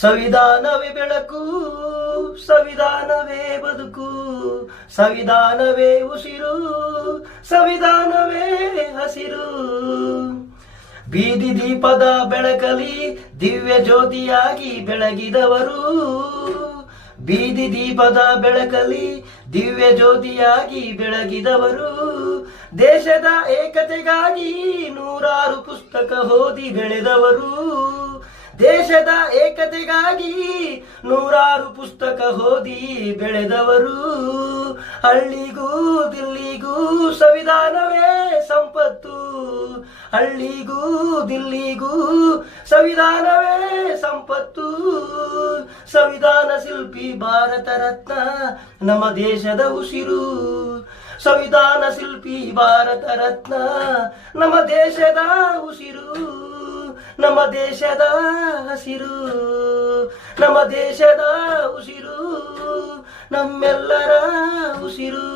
ಸಂವಿಧಾನವೇ ಬೆಳಕು, ಸಂವಿಧಾನವೇ ಬದುಕು, ಸಂವಿಧಾನವೇ ಉಸಿರು, ಸಂವಿಧಾನವೇ ಹಸಿರು. ಬೀದಿ ದೀಪದ ಬೆಳಕಲಿ ದಿವ್ಯ ಜ್ಯೋತಿಯಾಗಿ ಬೆಳಗಿದವರು, ಬೀದಿ ದೀಪದ ಬೆಳಕಲಿ ದಿವ್ಯ ಜ್ಯೋತಿಯಾಗಿ ಬೆಳಗಿದವರು. ದೇಶದ ಏಕತೆಗಾಗಿ ನೂರಾರು ಪುಸ್ತಕ ಓದಿ ಬೆಳೆದವರು, ದೇಶದ ಏಕತೆಗಾಗಿ ನೂರಾರು ಪುಸ್ತಕ ಓದಿ ಬೆಳೆದವರು. ಹಳ್ಳಿಗೂ ದಿಲ್ಲಿಗೂ ಸಂವಿಧಾನವೇ ಸಂಪತ್ತು, ಹಳ್ಳಿಗೂ ದಿಲ್ಲಿಗೂ ಸಂವಿಧಾನವೇ ಸಂಪತ್ತು. ಸಂವಿಧಾನ ಶಿಲ್ಪಿ ಭಾರತ ರತ್ನ ನಮ್ಮ ದೇಶದ ಉಸಿರು, ಸಂವಿಧಾನ ಶಿಲ್ಪಿ ಭಾರತ ರತ್ನ ನಮ್ಮ ದೇಶದ ಉಸಿರು, ನಮ್ಮ ದೇಶದ ಹಸಿರು, ನಮ್ಮ ದೇಶದ ಉಸಿರು, ನಮ್ಮೆಲ್ಲರ ಉಸಿರು.